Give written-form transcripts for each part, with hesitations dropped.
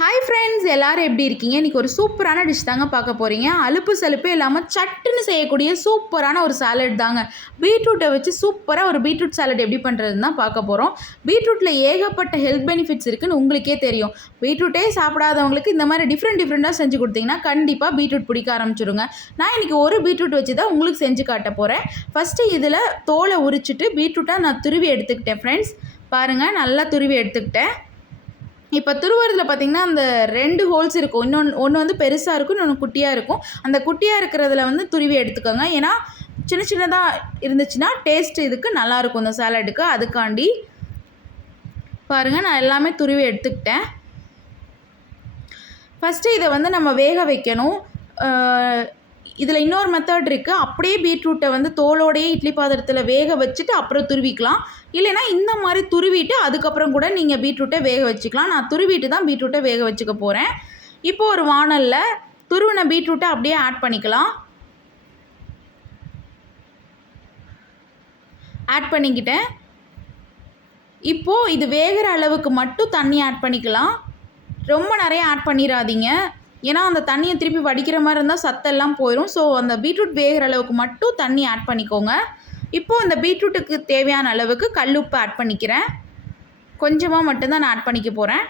Hi friends, எல்லோரும் எப்படி இருக்கீங்க? இன்றைக்கி ஒரு சூப்பரான டிஷ் தாங்க பார்க்க போகிறீங்க. அலுப்பு சலுப்பே இல்லாமல் சட்டுன்னு செய்யக்கூடிய சூப்பரான ஒரு சாலட் தாங்க. பீட்ரூட்டை வச்சு சூப்பராக ஒரு பீட்ரூட் சாலட் எப்படி பண்ணுறதுன்னு தான் பார்க்க போகிறோம். பீட்ரூட்டில் ஏகப்பட்ட ஹெல்த் பெனிஃபிட்ஸ் இருக்குதுன்னு உங்களுக்கே தெரியும். பீட்ரூட்டே சாப்பிடாதவங்களுக்கு இந்த மாதிரி டிஃப்ரெண்ட்டாக செஞ்சு கொடுத்தீங்கன்னா கண்டிப்பாக பீட்ரூட் பிடிக்க ஆரம்பிச்சிடுங்க. நான் இன்றைக்கி ஒரு பீட்ரூட் வச்சு தான் உங்களுக்கு செஞ்சு காட்ட போகிறேன். ஃபஸ்ட்டு இதில் தோலை உரிச்சிட்டு பீட்ரூட்டை நான் துருவி எடுத்துக்கிட்டேன் ஃப்ரெண்ட்ஸ். பாருங்கள், நல்லா துருவி எடுத்துக்கிட்டேன். இப்போ துருவுறதுல பார்த்திங்கன்னா அந்த 2 ஹோல்ஸ் இருக்கும். ஒன்று வந்து பெருசாக இருக்கும், இன்னொன்று குட்டியாக இருக்கும். அந்த குட்டியாக இருக்கிறதுல வந்து துருவி எடுத்துக்கோங்க. ஏன்னா சின்ன சின்னதாக இருந்துச்சுன்னா டேஸ்ட்டு இதுக்கு நல்லாயிருக்கும் இந்த சாலடுக்கு. அதுக்காண்டி பாருங்கள், நான் எல்லாமே துருவி எடுத்துக்கிட்டேன். ஃபஸ்ட்டு இதை வந்து நம்ம வேக வைக்கணும். இதில் இன்னொரு மெத்தட் இருக்குது. அப்படியே பீட்ரூட்டை வந்து தோலோடையே இட்லி பாத்திரத்தில் வேக வச்சுட்டு அப்புறம் துருவிக்கலாம். இல்லைனா இந்த மாதிரி துருவிட்டு அதுக்கப்புறம் கூட நீங்கள் பீட்ரூட்டை வேக வச்சுக்கலாம். நான் துருவிட்டு தான் பீட்ரூட்டை வேக வச்சுக்க போகிறேன். இப்போது ஒரு வாணலில் துருவின பீட்ரூட்டை அப்படியே ஆட் பண்ணிக்கலாம். ஆட் பண்ணிக்கிட்டேன். இப்போது இது வேகிற அளவுக்கு மட்டும் தண்ணி ஆட் பண்ணிக்கலாம். ரொம்ப நிறைய ஆட் பண்ணிடாதீங்க. ஏன்னா அந்த தண்ணியை திருப்பி வடிக்கிற மாதிரி இருந்தால் சத்தெல்லாம் போயிடும். ஸோ அந்த பீட்ரூட் வேகிற அளவுக்கு மட்டும் தண்ணி ஆட் பண்ணிக்கோங்க. இப்போது இந்த பீட்ரூட்டுக்கு தேவையான அளவுக்கு கல்லுப்பு ஆட் பண்ணிக்கிறேன். கொஞ்சமாக மட்டும்தான் நான் ஆட் பண்ணிக்க போகிறேன்.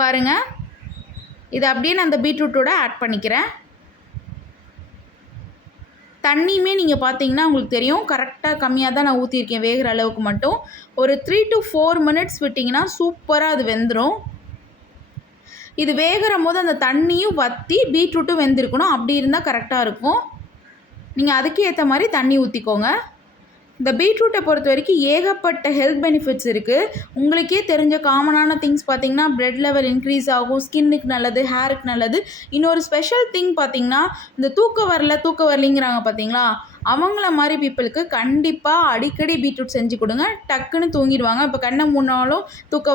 பாருங்கள், இதை அப்படியே நான் அந்த பீட்ரூட்டோட ஆட் பண்ணிக்கிறேன். தண்ணியுமே நீங்கள் பார்த்தீங்கன்னா உங்களுக்கு தெரியும், கரெக்டாக கம்மியாக தான் நான் ஊற்றிருக்கேன். வேகிற அளவுக்கு மட்டும் ஒரு 3 to 4 minutes விட்டிங்கன்னா சூப்பராக அது வெந்துடும். இது வேகிற போது அந்த தண்ணியும் வற்றி பீட்ரூட்டும் வெந்திருக்கணும். அப்படி இருந்தால் கரெக்டாக இருக்கும். நீங்கள் அதுக்கு ஏற்ற மாதிரி தண்ணி ஊற்றிக்கோங்க. இந்த பீட்ரூட்டை பொறுத்த வரைக்கும் ஏகப்பட்ட ஹெல்த் பெனிஃபிட்ஸ் இருக்குது. உங்களுக்கே தெரிஞ்ச காமனான திங்ஸ் பார்த்திங்கன்னா பிளட் லெவல் இன்க்ரீஸ் ஆகும், ஸ்கின்னுக்கு நல்லது, ஹேருக்கு நல்லது. இன்னொரு ஸ்பெஷல் திங் பார்த்திங்கன்னா இந்த தூக்க வரலிங்கிறாங்க பார்த்தீங்களா, அவங்கள மாதிரி பீப்புளுக்கு கண்டிப்பாக அடிக்கடி பீட்ரூட் செஞ்சு கொடுங்க. டக்குன்னு தூங்கிடுவாங்க. இப்போ கண்ணை மூணாலும் தூக்க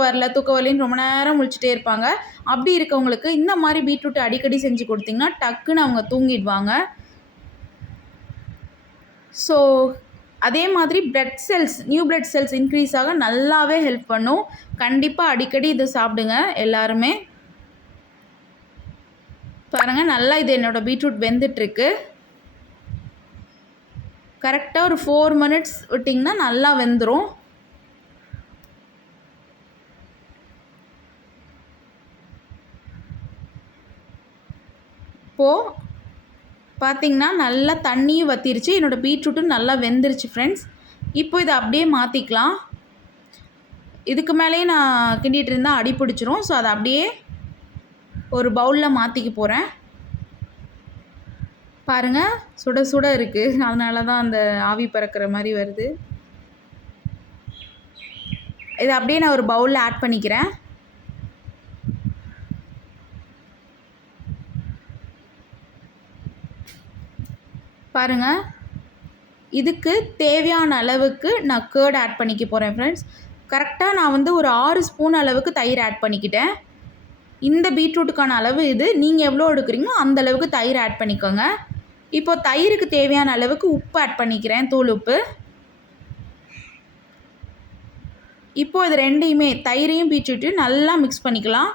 வரலின்னு ரொம்ப நேரம் முழிச்சிட்டே இருப்பாங்க. அப்படி இருக்கவங்களுக்கு இந்த மாதிரி பீட்ரூட் அடிக்கடி செஞ்சு கொடுத்திங்கன்னா டக்குன்னு அவங்க தூங்கிடுவாங்க. ஸோ அதே மாதிரி நியூ பிளட் செல்ஸ் இன்க்ரீஸ் ஆக நல்லாவே ஹெல்ப் பண்ணும். கண்டிப்பாக அடிக்கடி இதை சாப்பிடுங்க எல்லாருமே. பாருங்கள், நல்லா இது என்னோடய பீட்ரூட் வெந்துட்டுருக்கு. கரெக்டாக ஒரு 4 minutes விட்டிங்கன்னா நல்லா வெந்துடும். இப்போது பார்த்திங்கன்னா நல்லா தண்ணியும் வற்றிருச்சு. என்னோடய பீட்ரூட்டும் நல்லா வெந்துருச்சு ஃப்ரெண்ட்ஸ். இப்போ இதை அப்படியே மாற்றிக்கலாம். இதுக்கு மேலேயே நான் கிண்டிகிட்டு இருந்தால் அடி பிடிச்சிரும். ஸோ அதை அப்படியே ஒரு பவுலில் மாற்றிக்க போகிறேன். பாருங்கள், சுட சுட இருக்குது. அதனால தான் அந்த ஆவி பறக்கிற மாதிரி வருது. இதை அப்படியே நான் ஒரு பவுலில் ஆட் பண்ணிக்கிறேன். பாருங்கள், இதுக்கு தேவையான அளவுக்கு நான் கேர்ட் ஆட் பண்ணிக்க போகிறேன் ஃப்ரெண்ட்ஸ். கரெக்டாக நான் வந்து ஒரு 6 ஸ்பூன் அளவுக்கு தயிர் ஆட் பண்ணிக்கிட்டேன். இந்த பீட்ரூட்டுக்கான அளவு இது. நீங்கள் எவ்வளோ எடுக்கிறீங்களோ அந்த அளவுக்கு தயிர் ஆட் பண்ணிக்கோங்க. இப்போது தயிருக்கு தேவையான அளவுக்கு உப்பு ஆட் பண்ணிக்கிறேன், தூள் உப்பு. இப்போது இது ரெண்டையுமே தயிரையும் பீட்ரூட்டையும் நல்லா மிக்ஸ் பண்ணிக்கலாம்.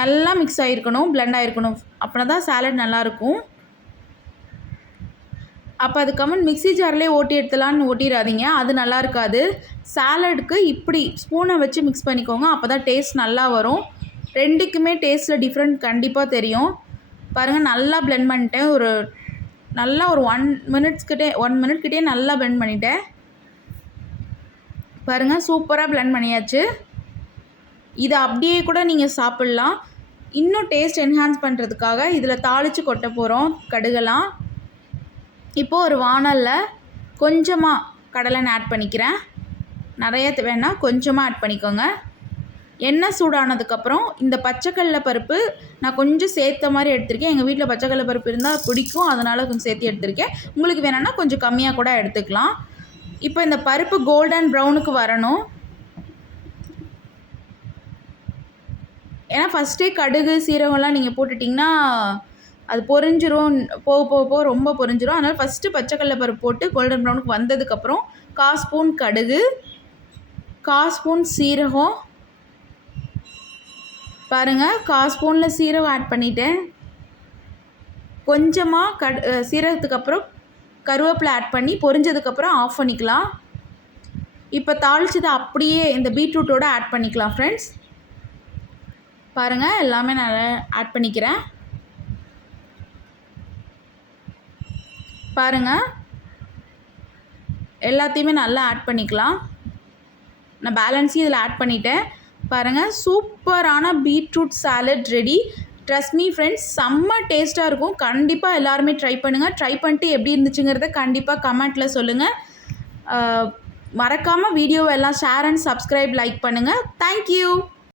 நல்லா மிக்ஸ் ஆகிருக்கணும், பிளெண்ட் ஆகிருக்கணும். அப்படின்னா தான் சாலட் நல்லாயிருக்கும். அப்போ அதுக்கப்புறம் மிக்ஸி ஜார்லேயே ஓட்டி எடுத்துலான்னு ஓட்டிடாதீங்க, அது நல்லா இருக்காது. சாலடுக்கு இப்படி ஸ்பூனை வச்சு மிக்ஸ் பண்ணிக்கோங்க. அப்போ தான் டேஸ்ட் நல்லா வரும். ரெண்டுக்குமே டேஸ்ட்டில் டிஃப்ரெண்ட் கண்டிப்பாக தெரியும். பாருங்கள், நல்லா பிளெண்ட் பண்ணிட்டேன். நல்லா ஒரு 1 minute கிட்டே நல்லா பிளெண்ட் பண்ணிட்டேன். பாருங்கள், சூப்பராக பிளெண்ட் பண்ணியாச்சு. இதை அப்படியே கூட நீங்கள் சாப்பிட்லாம். இன்னும் டேஸ்ட் என்ஹான்ஸ் பண்ணுறதுக்காக இதில் தாளித்து கொட்ட போகிறோம் கடுகெல்லாம். இப்போது ஒரு வாணலில் கொஞ்சமாக கடலெண்ணெய் ஆட் பண்ணிக்கிறேன். நிறைய வேணால் கொஞ்சமாக ஆட் பண்ணிக்கோங்க. எண்ணெய் சூடானதுக்கப்புறம் இந்த பச்சைக்கடலை பருப்பு நான் கொஞ்சம் சேர்த்த மாதிரி எடுத்திருக்கேன். எங்கள் வீட்டில் பச்சைக்கடலை பருப்பு இருந்தால் பிடிக்கும், அதனால் கொஞ்சம் சேர்த்து எடுத்திருக்கேன். உங்களுக்கு வேணும்னா கொஞ்சம் கம்மியாக கூட எடுத்துக்கலாம். இப்போ இந்த பருப்பு கோல்டன் ப்ரௌனுக்கு வரணும். ஏன்னா ஃபஸ்ட்டே கடுகு சீரகம்லாம் நீங்கள் போட்டுட்டிங்கன்னா அது பொரிஞ்சிரும். போக போக போக ரொம்ப பொரிஞ்சிரும். அதனால் ஃபஸ்ட்டு பச்சைக்கடலை பருப்பு போட்டு கோல்டன் ப்ரௌனுக்கு வந்ததுக்கப்புறம் 1/4 ஸ்பூன் கடுகு, 1/4 ஸ்பூன் சீரகம், பாருங்கள், 1/4 ஸ்பூனில் சீரகம் ஆட் பண்ணிட்டேன். கொஞ்சமாக சீரகத்துக்கு அப்புறம் கருவேப்பிலை ஆட் பண்ணி பொரிஞ்சதுக்கப்புறம் ஆஃப் பண்ணிக்கலாம். இப்போ தாளிச்சதை அப்படியே இந்த பீட்ரூட்டோடு ஆட் பண்ணிக்கலாம் ஃப்ரெண்ட்ஸ். பாருங்கள், எல்லாமே நான் ஆட் பண்ணிக்கிறேன். பாருங்கள், எல்லாத்தையுமே நல்லா ஆட் பண்ணிக்கலாம். நான் பேலன்ஸையும் இதில் ஆட் பண்ணிட்டேன். பாருங்கள், சூப்பரான beetroot salad ready. Trust me friends, செம்ம டேஸ்ட்டாக இருக்கும். கண்டிப்பாக எல்லாருமே ட்ரை பண்ணுங்கள். ட்ரை பண்ணிட்டு எப்படி இருந்துச்சுங்கிறத கண்டிப்பாக கமெண்ட்டில் சொல்லுங்கள். மறக்காமல் வீடியோவை எல்லாம் ஷேர் அண்ட் சப்ஸ்கிரைப், லைக் பண்ணுங்கள். தேங்க்யூ.